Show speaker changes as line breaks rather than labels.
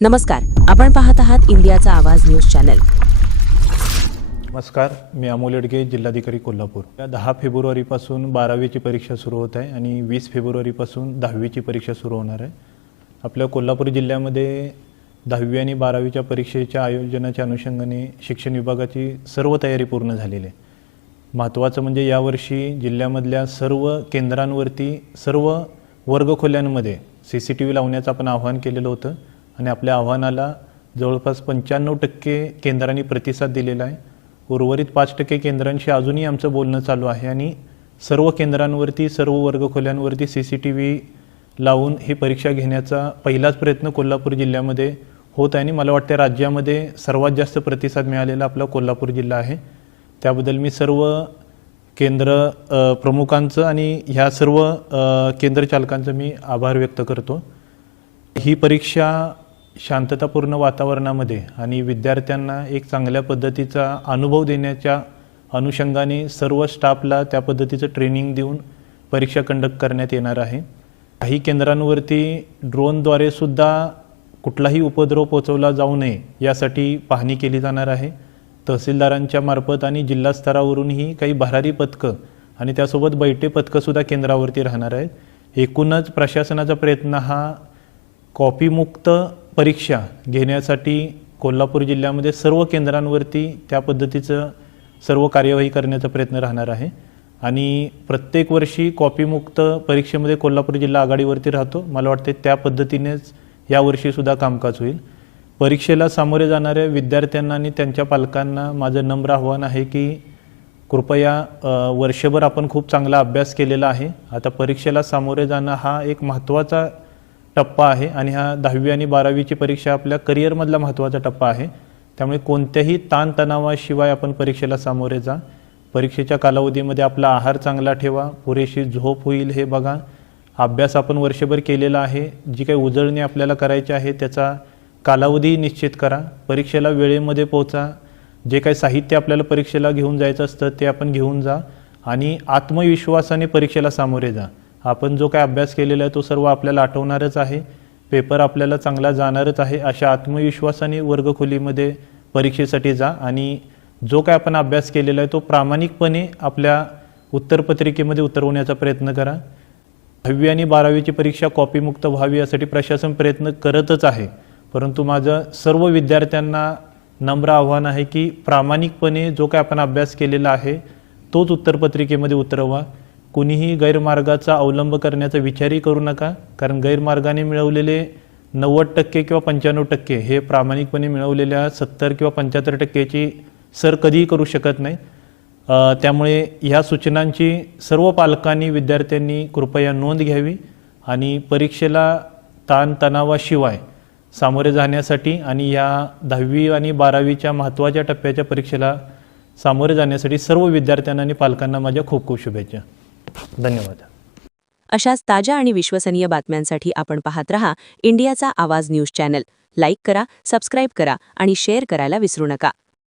नमस्कार आपण पाहत आहात इंडियाचा आवाज न्यूज चॅनल.
नमस्कार मी अमोल येडगे जिल्हाधिकारी कोल्हापूर. या दहा फेब्रुवारीपासून बारावीची परीक्षा सुरू होत आहे आणि वीस फेब्रुवारीपासून दहावीची परीक्षा सुरू होणार आहे. आपल्या कोल्हापूर जिल्ह्यामध्ये दहावी आणि बारावीच्या परीक्षेच्या आयोजनाच्या अनुषंगाने शिक्षण विभागाची सर्व तयारी पूर्ण झालेली आहे. महत्त्वाचं म्हणजे यावर्षी जिल्ह्यामधल्या सर्व केंद्रांवरती सर्व वर्गखोल्यांमध्ये सी सी टी व्ही लावण्याचं आपण आवाहन केलेलं होतं. आणि आपल्या आव्हानाला जवळपास पंच्याण्णव टक्के केंद्रांनी प्रतिसाद दिलेला आहे. उर्वरित पाच टक्के केंद्रांशी अजूनही आमचं बोलणं चालू आहे आणि सर्व केंद्रांवरती सर्व वर्गखोल्यांवरती सी सी टी व्ही लावून ही परीक्षा घेण्याचा पहिलाच प्रयत्न कोल्हापूर जिल्ह्यामध्ये होत आहे आणि मला वाटते राज्यामध्ये सर्वात जास्त प्रतिसाद मिळालेला आपला कोल्हापूर जिल्हा आहे. त्याबद्दल मी सर्व केंद्र प्रमुखांचं आणि ह्या सर्व केंद्रचालकांचं केंद्र चालकांचं मी आभार व्यक्त करतो. ही परीक्षा शांततापूर्ण वातावरणामध्ये आणि विद्यार्थ्यांना एक चांगल्या पद्धतीचा अनुभव देण्याच्या अनुषंगाने सर्व स्टाफला त्या पद्धतीचं ट्रेनिंग देऊन परीक्षा कंडक्ट करण्यात येणार आहे. काही केंद्रांवरती ड्रोनद्वारे सुद्धा कुठलाही उपद्रव पोचवला जाऊ नये यासाठी पाहणी केली जाणार आहे. तहसीलदारांच्या मार्फत आणि जिल्हा स्तरावरूनही काही भरारी पथकं आणि त्यासोबत बैठे पथकंसुद्धा केंद्रावरती राहणार आहेत. एकूणच प्रशासनाचा प्रयत्न हा कॉपीमुक्त परीक्षा घेण्यासाठी कोल्हापूर जिल्ह्यामध्ये सर्व केंद्रांवरती त्या पद्धतीचं सर्व कार्यवाही करण्याचा प्रयत्न राहणार आहे. आणि प्रत्येक वर्षी कॉपीमुक्त परीक्षेमध्ये कोल्हापूर जिल्हा आघाडीवरती राहतो. मला वाटते त्या पद्धतीनेच यावर्षीसुद्धा कामकाज होईल. परीक्षेला सामोरे जाणाऱ्या विद्यार्थ्यांना आणि त्यांच्या पालकांना माझं नम्र आव्हान आहे की कृपया वर्षभर आपण खूप चांगला अभ्यास केलेला आहे. आता परीक्षेला सामोरे जाणं हा एक महत्त्वाचा टप्पा आहे आणि हा दहावी आणि बारावीची परीक्षा आपल्या करिअरमधला महत्त्वाचा टप्पा आहे. त्यामुळे कोणत्याही ताणतणावाशिवाय आपण परीक्षेला सामोरे जा. परीक्षेच्या कालावधीमध्ये आपला आहार चांगला ठेवा. पुरेशी झोप होईल हे बघा. अभ्यास आपण वर्षभर केलेला आहे. जी काही उजळणी आपल्याला करायची आहे त्याचा कालावधी निश्चित करा. परीक्षेला वेळेमध्ये पोहोचा जे काही साहित्य आपल्याला परीक्षेला घेऊन जायचं असतं ते आपण घेऊन जा आणि आत्मविश्वासाने परीक्षेला सामोरे जा. आपण जो काय अभ्यास केलेला आहे तो सर्व आपल्याला आठवणारच आहे. पेपर आपल्याला चांगला जाणारच आहे. अशा आत्मविश्वासाने वर्गखोलीमध्ये परीक्षेसाठी जा आणि जो काय आपण अभ्यास केलेला आहे तो प्रामाणिकपणे आपल्या उत्तरपत्रिकेमध्ये उतरवण्याचा प्रयत्न करा. दहावी आणि बारावीची परीक्षा कॉपीमुक्त व्हावी यासाठी प्रशासन प्रयत्न करतच आहे. परंतु माझं सर्व विद्यार्थ्यांना नम्र आव्हान आहे की प्रामाणिकपणे जो काय आपण अभ्यास केलेला आहे तोच उत्तरपत्रिकेमध्ये उतरवा. कुणीही गैरमार्गाचा अवलंब करण्याचा विचारही करू नका. कारण गैरमार्गाने मिळवलेले नव्वद टक्के किंवा पंच्याण्णव टक्के हे प्रामाणिकपणे मिळवलेल्या सत्तर किंवा पंच्याहत्तर टक्क्याची सर कधीही करू शकत नाही. त्यामुळे ह्या सूचनांची सर्व पालकांनी विद्यार्थ्यांनी कृपया नोंद घ्यावी आणि परीक्षेला ताणतणावाशिवाय सामोरे जाण्यासाठी आणि या दहावी आणि बारावीच्या महत्त्वाच्या टप्प्याच्या परीक्षेला सामोरे जाण्यासाठी सर्व विद्यार्थ्यांना आणि पालकांना माझ्या खूप खूप शुभेच्छा. धन्यवाद.
अशाच ताज्या आणि विश्वसनीय बातम्यांसाठी आपण पाहत रहा इंडियाचा आवाज न्यूज चॅनल. लाईक करा सबस्क्राईब करा आणि शेअर करायला विसरू नका.